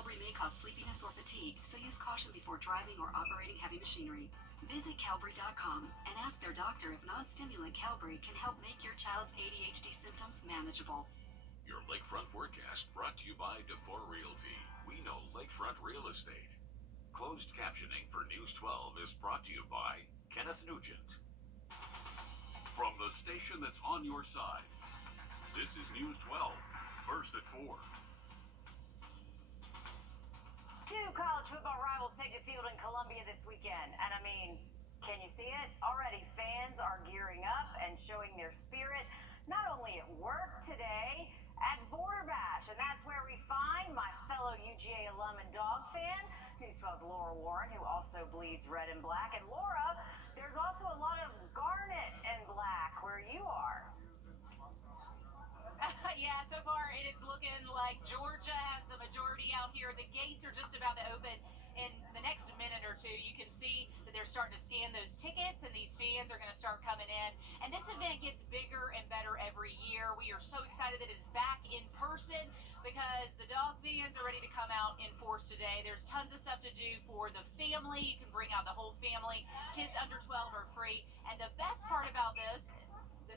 Calvary may cause sleepiness or fatigue, so use caution before driving or operating heavy machinery. Visit Calvary.com and ask their doctor if non-stimulant Calvary can help make your child's ADHD symptoms manageable. Your Lakefront forecast brought to you by DeFore Realty. We know Lakefront real estate. Closed captioning for News 12 is brought to you by Kenneth Nugent. From the station that's on your side, this is News 12, first at 4. Two college football rivals take the field in Columbia this weekend. And I mean, can you see it? Already fans are gearing up and showing their spirit, not only at work today, at Border Bash. And that's where we find my fellow UGA alum and dog fan, News 12's Laura Warren, who also bleeds red and black. And Laura, there's also a lot of garnet and black where you are. Yeah, so far it is looking like Georgia has the majority out here. The gates are just about to open in the next minute or two. You can see that they're starting to scan those tickets, and these fans are going to start coming in. And this event gets bigger and better every year. We are so excited that it's back in person because the dog fans are ready to come out in force today. There's tons of stuff to do for the family. You can bring out the whole family. Kids under 12 are free. And the best part about this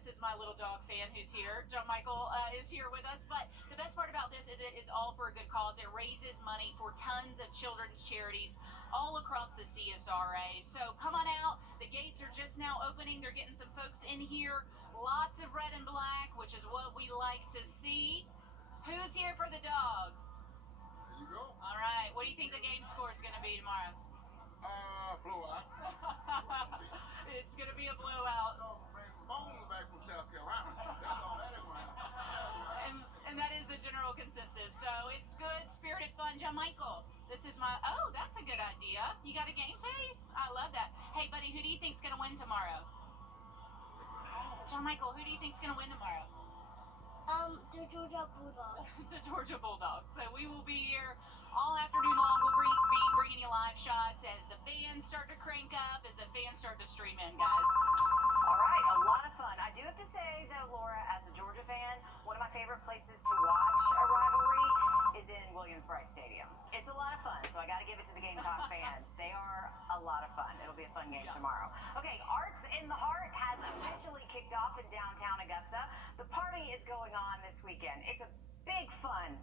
is my little dog fan who's here. John Michael is here with us. But the best part about this is it is all for a good cause. It raises money for tons of children's charities all across the CSRA. So come on out. The gates are just now opening. They're getting some folks in here. Lots of red and black, which is what we like to see. Who's here for the dogs? There you go. All right. What do you think the game score is going to be tomorrow? Blowout. It's going to be a blowout. Bones back from South Carolina. That's all that is right. And that is the general consensus. So it's good, spirited fun. John Michael, this is that's a good idea. You got a game face? I love that. Hey, buddy, who do you think's going to win tomorrow? John Michael, who do you think's going to win tomorrow? The Georgia Bulldogs. The Georgia Bulldogs. So we will be here all afternoon long. We'll be bringing you live shots as the fans start to crank up, as the fans start to stream in, guys. All right, a lot of fun. I do have to say, though, Laura, as a Georgia fan, one of my favorite places to watch a rivalry is in Williams-Brice Stadium. It's a lot of fun, so I got to give it to the Gamecock fans. They are a lot of fun. It'll be a fun game tomorrow. Okay, Arts in the Heart has officially kicked off in downtown Augusta. The party is going on this weekend. It's a big fun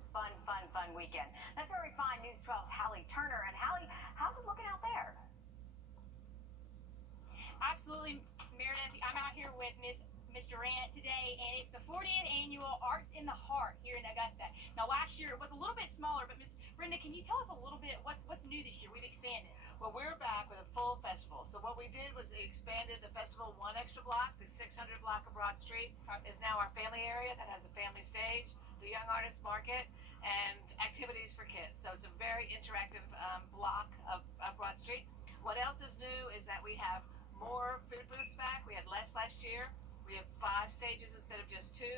weekend. That's where we find News 12's Hallie Turner. And Hallie, how's it looking out there? Absolutely, Meredith. I'm out here with Miss Durant today, and it's the 40th annual Arts in the Heart here in Augusta. Now, last year it was a little bit smaller, but Miss Brenda, can you tell us a little bit what's new this year? We've expanded. Well, we're back with a full festival. So what we did was expanded the festival one extra block. The 600 block of Broad Street is now our family area that has a family stage, the Young Artists Market, and activities for kids. So it's a very interactive block of Broad Street. What else is new is that we have more food booths back. We had less last year. We have 5 stages instead of just 2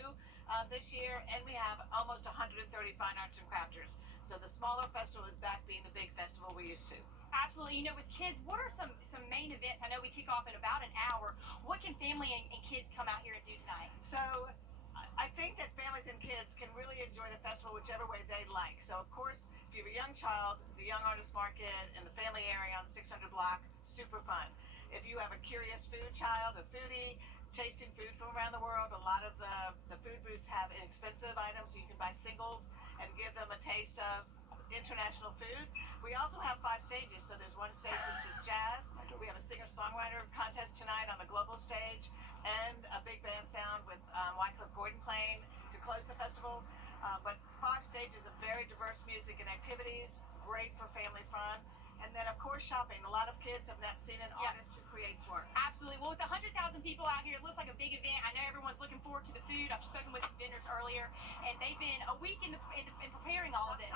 this year, and we have almost 130 fine arts and crafters. So the smaller festival is back being the big festival we used to. Absolutely. You know, with kids, what are some main events? I know we kick off in about an hour. What can family and kids come out here and do tonight? So I think that families and kids can really enjoy the festival whichever way they like. So, of course, if you have a young child, the Young Artists Market and the family area on the 600 block, super fun. If you have a curious food child, a foodie, tasting food from around the world, a lot of the food booths have inexpensive items, so you can buy singles and give them a taste of international food. We also have 5 stages, so there's one stage which is jazz. We have a singer-songwriter contest tonight on the global stage, and a big band sound with Wycliffe Gordon playing to close the festival. But 5 stages of very diverse music and activities, great for family fun. And then, of course, shopping. A lot of kids have not seen an artist who creates work. Absolutely. Well, with 100,000 people out here, it looks like a big event. I know everyone's looking forward to the food. I've spoken with some vendors earlier, and they've been a week in preparing all of this.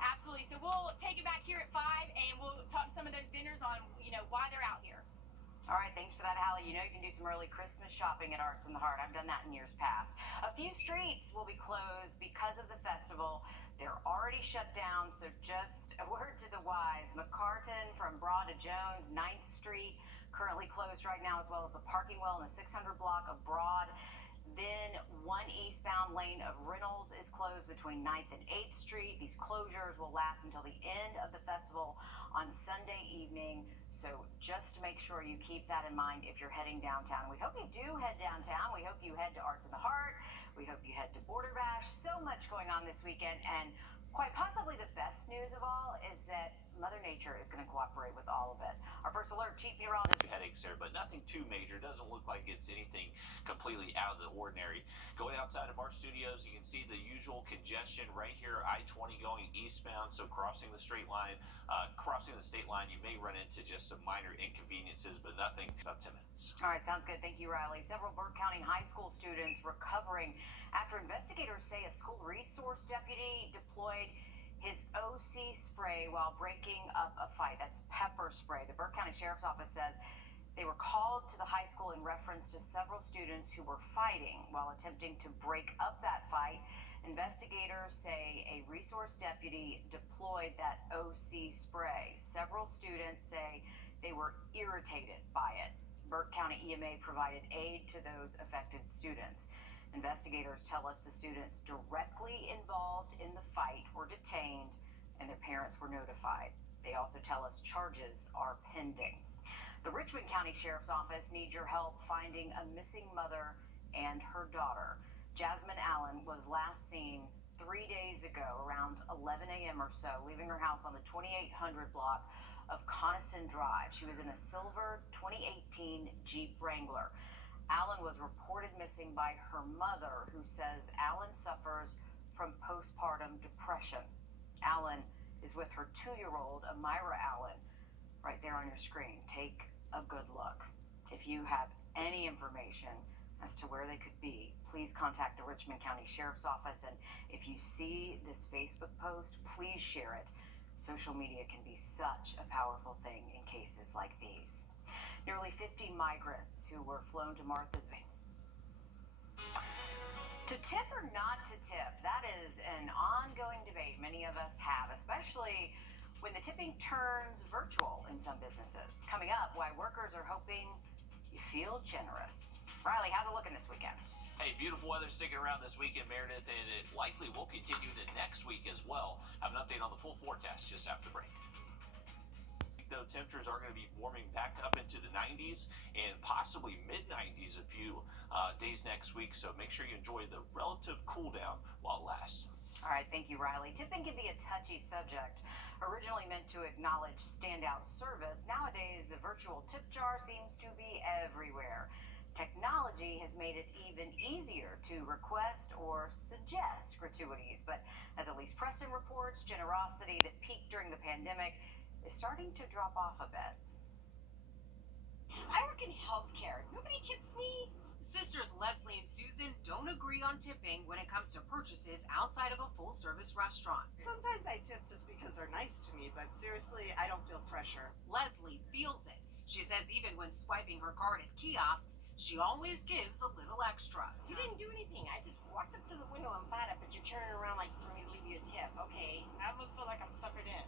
Absolutely. So we'll take it back here at 5, and we'll talk to some of those vendors on, why they're out here. All right, thanks for that, Hallie. You know you can do some early Christmas shopping at Arts in the Heart. I've done that in years past. A few streets will be closed because of the festival. They're already shut down, so just a word to the wise. McCartan from Broad to Jones, 9th Street, currently closed right now, as well as the parking well in the 600 block of Broad. Then one eastbound lane of Reynolds is closed between 9th and 8th Street. These closures will last until the end of the festival on Sunday evening. So just make sure you keep that in mind if you're heading downtown. We hope you do head downtown. We hope you head to Arts in the Heart. We hope you head to Border Bash. So much going on this weekend, and quite possibly the best news of all is that Mother Nature is going to cooperate with all of it. Our first alert, Chief Meteorologist. Headaches there, but nothing too major. Doesn't look like it's anything completely out of the ordinary. Going outside of our studios, you can see the usual congestion right here, I-20 going eastbound, so crossing the state line, you may run into just some minor inconveniences, but nothing. About 10 minutes. All right, sounds good. Thank you, Riley. Several Burke County high school students recovering after investigators say a school resource deputy deployed his OC spray while breaking up a fight. That's pepper spray. The Burke County Sheriff's Office says they were called to the high school in reference to several students who were fighting while attempting to break up that fight. Investigators say a resource deputy deployed that OC spray. Several students say they were irritated by it. Burke County EMA provided aid to those affected students. Investigators tell us the students directly involved in the fight were detained and their parents were notified. They also tell us charges are pending. The Richmond County Sheriff's Office needs your help finding a missing mother and her daughter. Jasmine Allen was last seen 3 days ago around 11 a.m. or so, leaving her house on the 2800 block of Coniston Drive. She was in a silver 2018 Jeep Wrangler. Allen was reported missing by her mother, who says Allen suffers from postpartum depression. Allen is with her 2-year-old, Amira Allen, right there on your screen. Take a good look. If you have any information as to where they could be, please contact the Richmond County Sheriff's Office. And if you see this Facebook post, please share it. Social media can be such a powerful thing in cases like these. Nearly 50 migrants who were flown to Martha's Vineyard. To tip or not to tip, that is an ongoing debate many of us have, especially when the tipping turns virtual in some businesses. Coming up, why workers are hoping you feel generous. Riley, how's it looking this weekend? Hey, beautiful weather sticking around this weekend, Meredith, and it likely will continue to next week as well. Have an update on the full forecast just after the break. Though temperatures are going to be warming back up into the 90s and possibly mid-90s a few days next week, so make sure you enjoy the relative cool down while it lasts. All right, thank you, Riley. Tipping can be a touchy subject. Originally meant to acknowledge standout service, nowadays the virtual tip jar seems to be everywhere. Technology has made it even easier to request or suggest gratuities, but as Elise Preston reports, generosity that peaked during the pandemic is starting to drop off a bit. I work in healthcare. Nobody tips me. Sisters Leslie and Susan don't agree on tipping when it comes to purchases outside of a full-service restaurant. Sometimes I tip just because they're nice to me, but seriously, I don't feel pressure. Leslie feels it. She says even when swiping her card at kiosks, she always gives a little extra. You didn't do anything. I just walked up to the window and bought it, but you're turning around like for me to leave you a tip. Okay. I almost feel like I'm suckered in.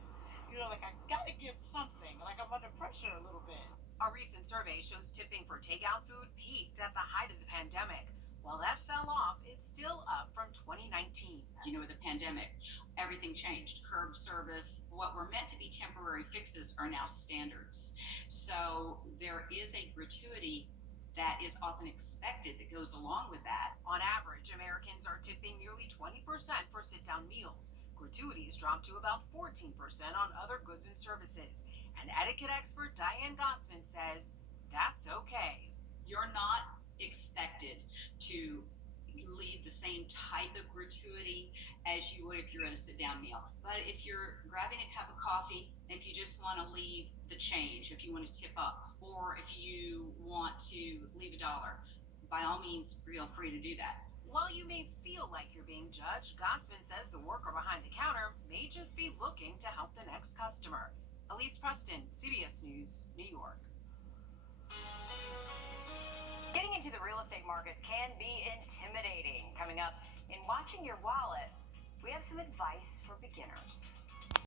You know, like I gotta give something, like I'm under pressure a little bit. A recent survey shows tipping for takeout food peaked at the height of the pandemic. While that fell off, it's still up from 2019. You know, with the pandemic, everything changed. Curb service, what were meant to be temporary fixes are now standards. So there is a gratuity that is often expected that goes along with that. On average, Americans are tipping nearly 20% for sit-down meals. Gratuities dropped to about 14% on other goods and services. And etiquette expert Diane Gottsman says that's okay. You're not expected to leave the same type of gratuity as you would if you're at a sit-down meal. But if you're grabbing a cup of coffee, if you just want to leave the change, if you want to tip up, or if you want to leave $1, by all means, feel free to do that. While you may feel like you're being judged, Gottsman says the worker behind the counter may just be looking to help the next customer. Elise Preston, CBS News, New York. Getting into the real estate market can be intimidating. Coming up in Watching Your Wallet, we have some advice for beginners.